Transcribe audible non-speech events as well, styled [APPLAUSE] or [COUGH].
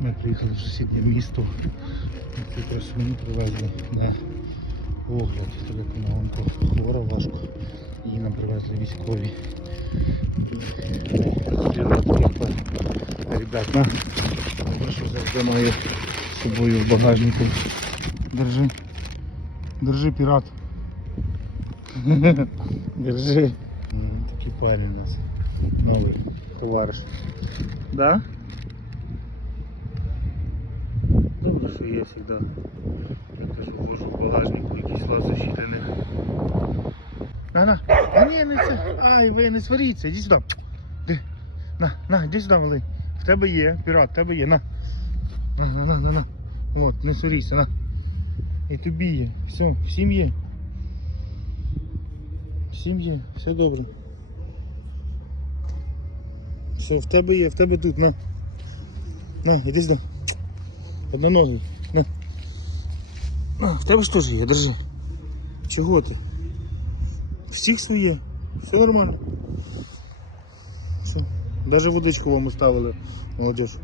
Ми приїхали в сусіднє місто. Цю красуню привезли на огляд. Так як вона онкохвора важко. Її нам привезли військові. Зустріли таких пар ребят. На. Я що завжди маю з собою в багажнику. Держи. Держи, пірат. [LAUGHS] Держи. М, Такий парень у нас. Новий товариш. Да? Що є завжди. Я кажу, вожу в багажнику якісь лазощі для. На, на. А ні, не це. Ай, ви не сваріться, іди сюди. Де? На, на, іди сюди, малий. В тебе є, пірат, в тебе є, на. На, на, на, на, на. От, не сваріться, на. І тобі є. Все, всім є. Всім є, все добре. Все, в тебе є, в тебе тут, на. На, іди сюди. Одноногий. На. В тебе ж теж є, держи. Чого ти? Всіх своє. Все нормально. Все. Даже водичку вам оставили, молодежь.